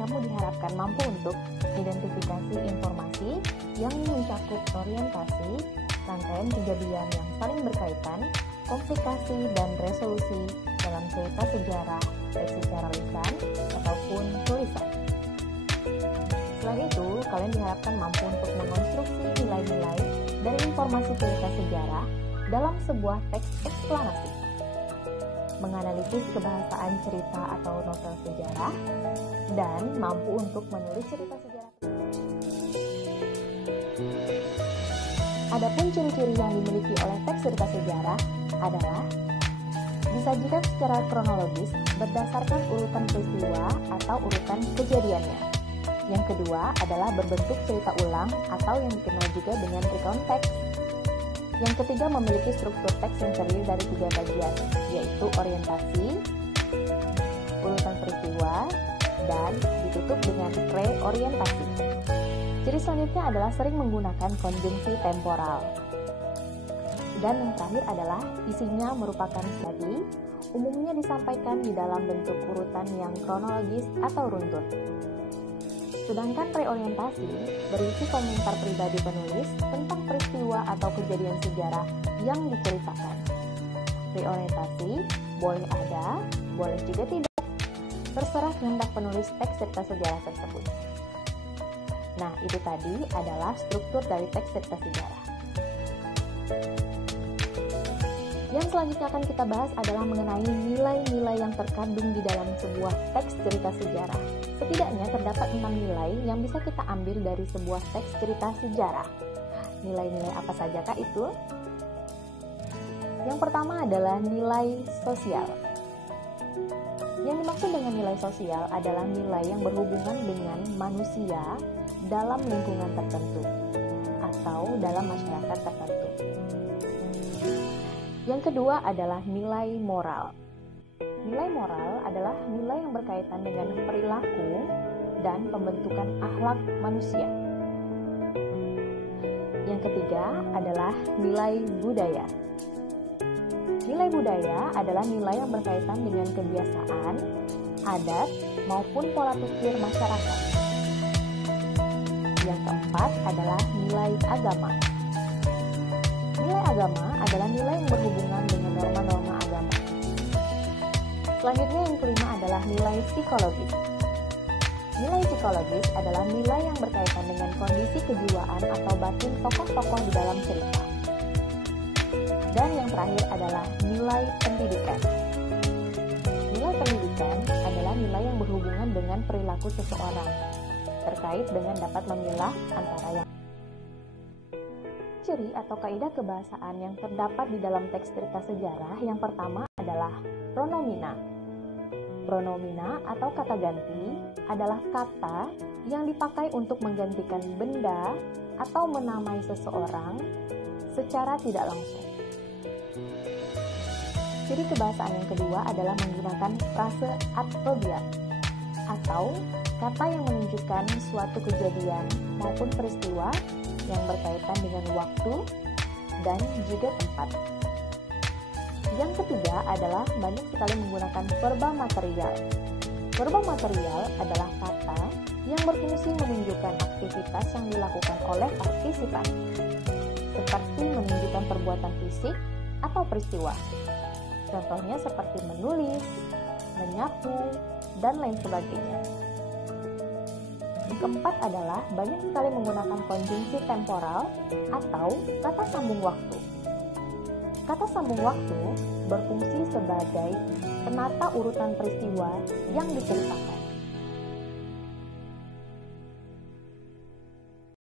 kamu diharapkan mampu untuk identifikasi informasi yang mencakup orientasi, rangkaian kejadian yang saling berkaitan, komplikasi dan resolusi dalam cerita sejarah, baik secara lisan ataupun tulisan. Selain itu, kalian diharapkan mampu untuk mengonstruksi nilai-nilai dari informasi cerita sejarah dalam sebuah teks eksplanasi, menganalisis kebahasaan cerita atau novel sejarah, dan mampu untuk menulis cerita sejarah. Adapun ciri-ciri yang dimiliki oleh teks cerita sejarah adalah disajikan secara kronologis berdasarkan urutan peristiwa atau urutan kejadiannya. Yang kedua adalah berbentuk cerita ulang atau yang dikenal juga dengan recount text. Yang ketiga memiliki struktur teks yang terdiri dari 3 bagian, yaitu orientasi, urutan peristiwa, dan ditutup dengan reorientasi. Ciri selanjutnya adalah sering menggunakan konjungsi temporal. Dan yang terakhir adalah isinya merupakan tadi, umumnya disampaikan di dalam bentuk urutan yang kronologis atau runtut. Sedangkan reorientasi berisi komentar pribadi penulis tentang peristiwa atau kejadian sejarah yang diceritakan. Reorientasi boleh ada, boleh juga tidak, terserah kehendak penulis teks cerita sejarah tersebut. Nah, itu tadi adalah struktur dari teks cerita sejarah. Yang selanjutnya akan kita bahas adalah mengenai nilai-nilai yang terkandung di dalam sebuah teks cerita sejarah. Setidaknya terdapat 6 nilai yang bisa kita ambil dari sebuah teks cerita sejarah. Nilai-nilai apa sajakah itu? Yang pertama adalah nilai sosial. Yang dimaksud dengan nilai sosial adalah nilai yang berhubungan dengan manusia dalam lingkungan tertentu atau dalam masyarakat tertentu. Yang kedua adalah nilai moral. Nilai moral adalah nilai yang berkaitan dengan perilaku dan pembentukan akhlak manusia. Yang ketiga adalah nilai budaya. Nilai budaya adalah nilai yang berkaitan dengan kebiasaan, adat, maupun pola pikir masyarakat. Yang keempat adalah nilai agama. Nilai agama adalah nilai yang berhubungan dengan norma-norma agama. Selanjutnya yang kelima adalah nilai psikologis. Nilai psikologis adalah nilai yang berkaitan dengan kondisi kejiwaan atau batin tokoh-tokoh di dalam cerita. Dan yang terakhir adalah nilai pendidikan. Nilai pendidikan adalah nilai yang berhubungan dengan perilaku seseorang, terkait dengan dapat memilah antara yang ciri atau kaidah kebahasaan yang terdapat di dalam teks cerita sejarah. Yang pertama adalah pronomina. Pronomina atau kata ganti adalah kata yang dipakai untuk menggantikan benda atau menamai seseorang secara tidak langsung. Ciri kebahasaan yang kedua adalah menggunakan frase adverbial atau kata yang menunjukkan suatu kejadian maupun peristiwa yang berkaitan dengan waktu dan juga tempat. Yang ketiga adalah banyak sekali menggunakan verba material. Verba material adalah kata yang berfungsi menunjukkan aktivitas yang dilakukan oleh partisipan, seperti menunjukkan perbuatan fisik atau peristiwa. Contohnya seperti menulis, menyapu, dan lain sebagainya. Yang keempat adalah banyak sekali menggunakan konjungsi temporal atau kata sambung waktu. Kata sambung waktu berfungsi sebagai penata urutan peristiwa yang diceritakan.